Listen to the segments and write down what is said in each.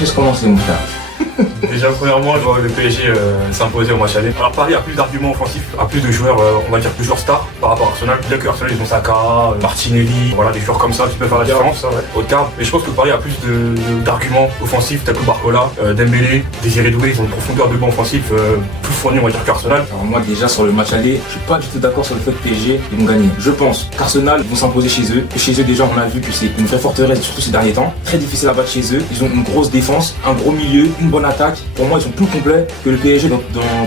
te laisse commencer, mon frère. Déjà, premièrement, je vois le PSG s'imposer au match aller. Alors, Paris a plus d'arguments offensifs, a plus de joueurs, on va dire, plus joueurs stars par rapport à Arsenal. Bien que Arsenal, ils ont Saka, Martinelli, voilà, des joueurs comme ça qui peuvent faire la différence au terme. Mais je pense que Paris a plus d'arguments offensifs, tels que Barcola, Dembélé, Désiré Doué, ils ont une profondeur de banc offensif plus fournie, on va dire, qu'Arsenal. Alors, moi, déjà, sur le match aller, je suis pas du tout d'accord sur le fait que PSG, ils vont gagner. Je pense qu'Arsenal vont s'imposer chez eux. Que chez eux, déjà, on a vu que c'est une vraie forteresse, surtout ces derniers temps. Très difficile à battre chez eux. Ils ont une grosse défense, un gros milieu, une bonne attaque. Pour moi, ils sont plus complets que le PSG dans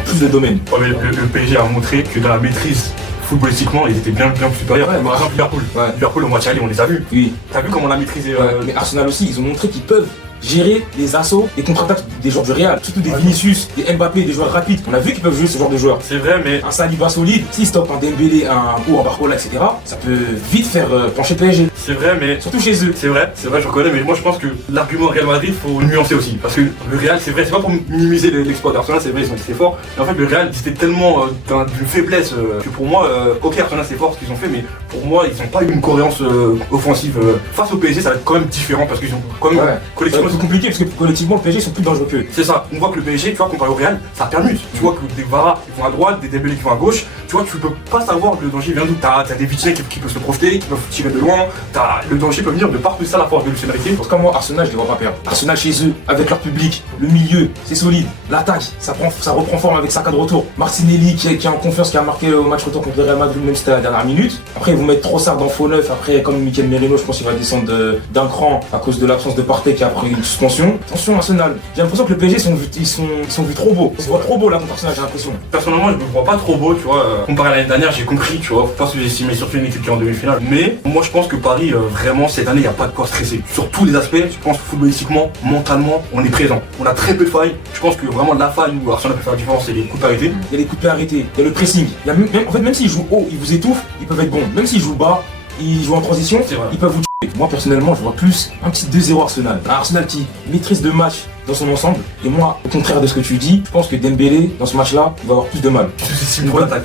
plus de domaines. Ouais, mais le PSG a montré que dans la maîtrise footballistiquement, ils étaient bien supérieurs. Ouais, par exemple, Liverpool. Ouais. Liverpool au match aller, on les a vus. Oui. T'as vu comment on a maîtrisé Mais Arsenal aussi, ils ont montré qu'ils peuvent gérer les assauts, les contre-attaques des joueurs du Real, surtout des Vinicius, des Mbappé, des joueurs rapides. On a vu qu'ils peuvent jouer ce genre de joueurs. C'est vrai, mais Un Saliba solide, s'il stoppe un Dembélé, ou un Barcola, etc., ça peut vite faire pencher PSG. c'est vrai, mais Surtout chez eux. c'est vrai, je reconnais, mais moi je pense que l'argument Real Madrid, faut le nuancer aussi. Parce que le Real, c'est vrai, c'est pas pour minimiser l'exploit d'Arsenal, c'est vrai, ils sont assez forts. Mais en fait, le Real, c'était tellement d'une faiblesse que pour moi, ok, Arsenal c'est fort ce qu'ils ont fait, mais pour moi, ils n'ont pas eu une cohérence offensive. Face au PSG, ça va être quand même différent parce qu'ils ont quand même collectivement. C'est compliqué parce que collectivement, le PSG sont plus dangereux qu'eux. C'est ça, on voit que le PSG, tu vois, comparé au Real, ça permute. Tu vois que des Vara qui vont à droite, des Dembélé qui vont à gauche, tu vois, tu peux pas savoir le danger vient d'où. T'as des Vitinha qui peuvent se projeter, qui peuvent tirer de loin, le danger peut venir de partout, ça la force de Luis Enrique. En tout cas, moi, Arsenal, je les vois pas perdre. Arsenal chez eux, avec leur public, le milieu, c'est solide. L'attaque, ça reprend forme avec Saka de retour. Martinelli qui est en confiance, qui a marqué au match retour contre le Real Madrid, même si c'était à la dernière minute. Après, ils vont mettre Trossard dans faux neuf. Après, comme Mikel Merino, je pense qu'il va descendre d'un cran à cause de l'absence de Partey qui a pris une suspension. Attention, Arsenal. J'ai l'impression que le PSG ils sont vus trop beaux. Ils se voient trop beaux là contre Arsenal, j'ai l'impression. Personnellement, je me vois pas trop beau, tu vois. Comparé à l'année dernière, j'ai compris, tu vois, faut pas sous-estimer surtout une équipe qui est en demi-finale. Mais moi, je pense que Paris, vraiment, cette année, il n'y a pas de quoi stresser. Sur tous les aspects, je pense que footballistiquement, mentalement, on est présent. On a très peu de failles. Je pense que vraiment la faille où Arsenal peut faire la différence, c'est les coups arrêtés. Il y a les coups de pied arrêtés, il y a le pressing. Il y a en fait, même s'ils jouent haut, ils vous étouffent, ils peuvent être bons. Même s'ils jouent bas, ils jouent en transition, ils peuvent vous tuer. Moi, personnellement, je vois plus un petit 2-0 Arsenal. Un Arsenal qui maîtrise le match dans son ensemble. Et moi, au contraire de ce que tu dis, je pense que Dembélé, dans ce match-là, il va avoir plus de mal. C'est pour l'attaque.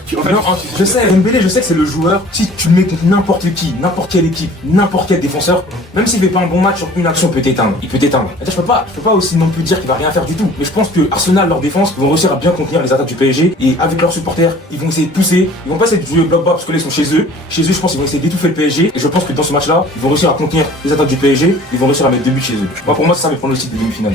Je sais, Dembélé, je sais que c'est le joueur. Si tu le mets contre n'importe qui, n'importe quelle équipe, n'importe quel défenseur, même s'il fait pas un bon match sur une action, il peut t'éteindre. Il peut t'éteindre. Je peux pas aussi non plus dire qu'il va rien faire du tout. Mais je pense que Arsenal, leur défense, vont réussir à bien contenir les attaques du PSG. Et avec leurs supporters, ils vont essayer de pousser. Ils vont pas essayer de jouer bloc bas parce que là, ils sont chez eux. Chez eux, je pense qu'ils vont essayer d'étouffer le PSG. Et je pense que dans ce match-là, ils vont réussir à contenir les attaques du PSG. Ils vont réussir à mettre 2 buts chez eux. Moi, pour moi, c'est ça mes pronostics des demi-finales.